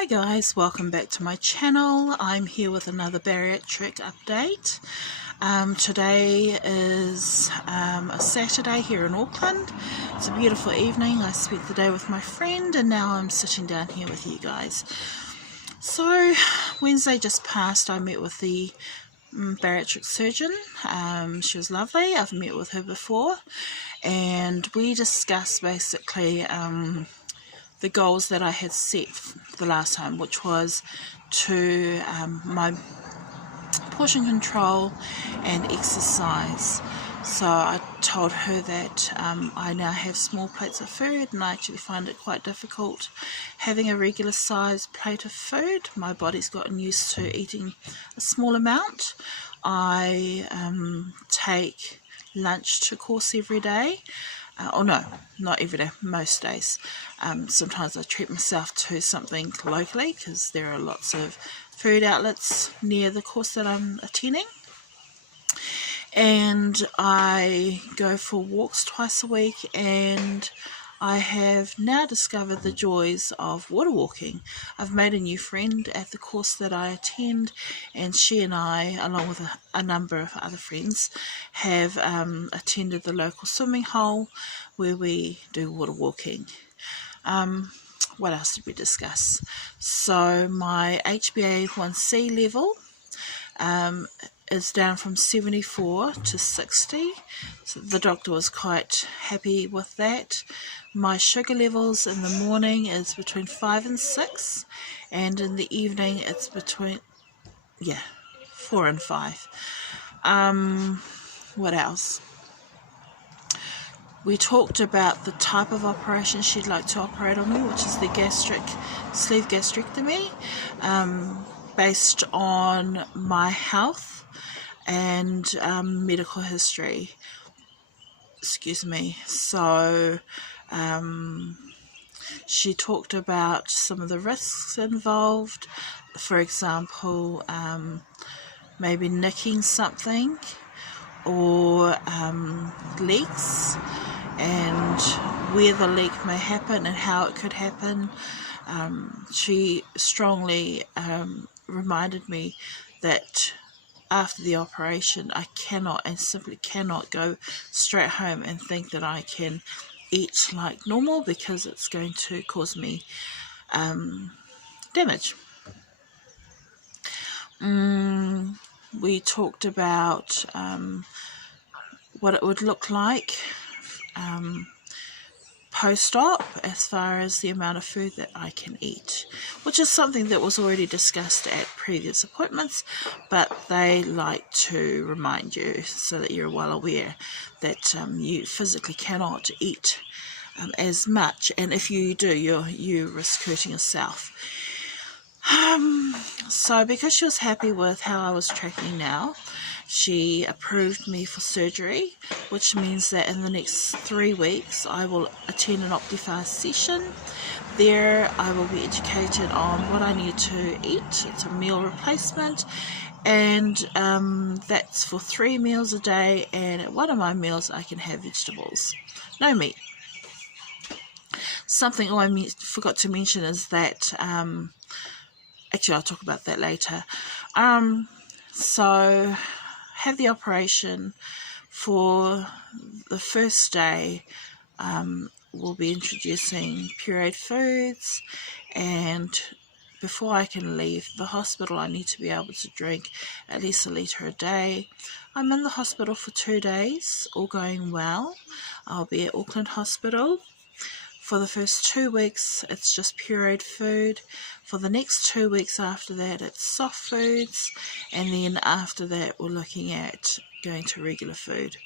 Hi guys, welcome back to my channel. I'm here with another bariatric update. Today is a Saturday here in Auckland. It's a beautiful evening. I spent the day with my friend and now I'm sitting down here with you guys. So Wednesday just passed. I met with the bariatric surgeon. She was lovely. I've met with her before and we discussed basically the goals that I had set the last time, which was to my portion control and exercise. So I told her that I now have small plates of food and I actually find it quite difficult having a regular size plate of food. My body's gotten used to eating a small amount. I take lunch to course every day. Or no, not every day, most days. Sometimes I treat myself to something locally because there are lots of food outlets near the course that I'm attending. And I go for walks twice a week, and I have now discovered the joys of water walking. I've made a new friend at the course that I attend, and she and I, along with a number of other friends, have attended the local swimming hole where we do water walking. What else did we discuss? So my HbA1c level is down from 74 to 60. So the doctor was quite happy with that. My sugar levels in the morning is between 5 and 6, and in the evening it's between 4 and 5. What else? We talked about the type of operation she'd like to operate on me, which is the sleeve gastrectomy, based on my health and medical history. Excuse me. So she talked about some of the risks involved. For example, maybe nicking something or leaks, and where the leak may happen and how it could happen. She strongly reminded me that after the operation I simply cannot go straight home and think that I can eat like normal, because it's going to cause me damage. We talked about what it would look like post-op as far as the amount of food that I can eat, which is something that was already discussed at previous appointments, but they like to remind you so that you're well aware that you physically cannot eat as much, and if you do, you risk hurting yourself. So because she was happy with how I was tracking now, she approved me for surgery, which means that in the next 3 weeks I will attend an Optifast session. There I will be educated on what I need to eat. It's a meal replacement, and that's for 3 meals a day, and at one of my meals I can have vegetables, no meat. Something I forgot to mention is that actually I'll talk about that later. So have the operation. For the first day we'll be introducing pureed foods, and before I can leave the hospital I need to be able to drink at least a litre a day. I'm in the hospital for 2 days, all going well. I'll be at Auckland Hospital. For the first 2 weeks, it's just pureed food. For the next 2 weeks after that, it's soft foods. And then after that, we're looking at going to regular food.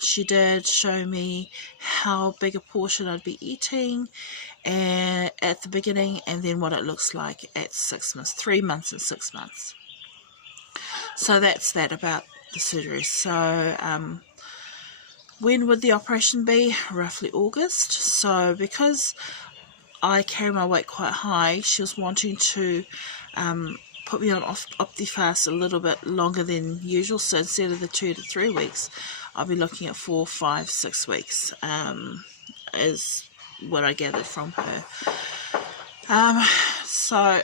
She did show me how big a portion I'd be eating at the beginning, and then what it looks like at 6 months, 3 months and 6 months. So that's that about the surgery. So when would the operation be? Roughly August. So because I carry my weight quite high, she was wanting to put me on Optifast a little bit longer than usual. So instead of the 2 to 3 weeks, I'll be looking at 4, 5, 6 weeks, is what I gathered from her. So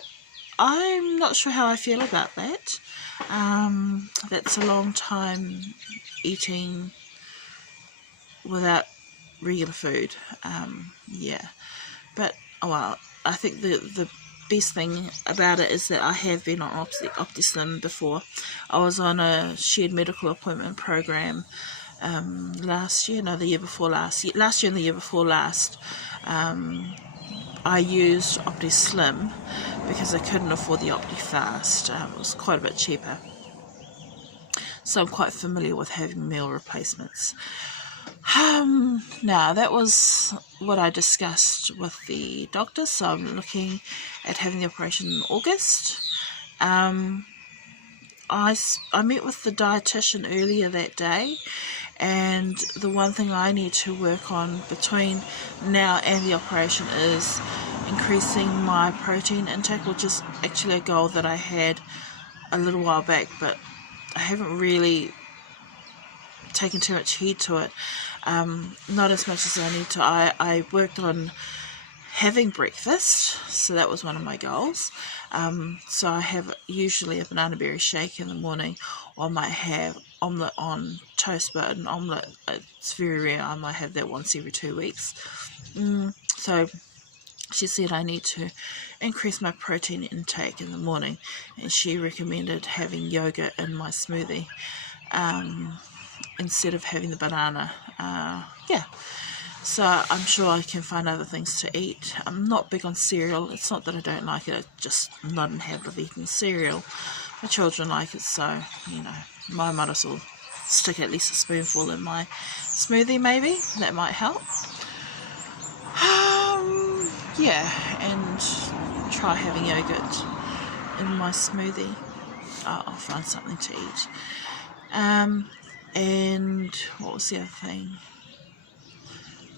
I'm not sure how I feel about that. That's a long time eating without regular food. Yeah, but well, I think the best thing about it is that I have been on OptiSlim before. I was on a shared medical appointment program last year, no, the year before last year, last year and the year before last. I used OptiSlim because I couldn't afford the OptiFast. It was quite a bit cheaper. So I'm quite familiar with having meal replacements. Now, that was what I discussed with the doctor, so I'm looking at having the operation in August. I met with the dietitian earlier that day, and the one thing I need to work on between now and the operation is increasing my protein intake, which is actually a goal that I had a little while back, but I haven't really taken too much heed to it. Not as much as I need to. I worked on having breakfast, so that was one of my goals. So I have usually a banana berry shake in the morning, or I might have omelette on toast, but an omelette, it's very rare. I might have that once every 2 weeks. So she said I need to increase my protein intake in the morning, and she recommended having yogurt in my smoothie instead of having the banana. Yeah, so I'm sure I can find other things to eat. I'm not big on cereal. It's not that I don't like it, I'm just not in the habit of eating cereal. My children like it, so you know, I might as well stick at least a spoonful in my smoothie. Maybe that might help. Yeah, and try having yogurt in my smoothie. I'll find something to eat. And what was the other thing?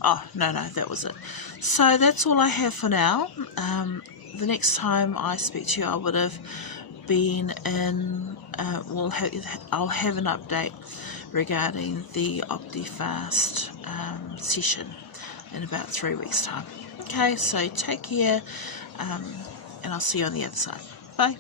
Oh, no, that was it. So that's all I have for now. The next time I speak to you, I would have been in, I'll have an update regarding the OptiFast session in about 3 weeks' time. Okay, so take care, and I'll see you on the other side. Bye.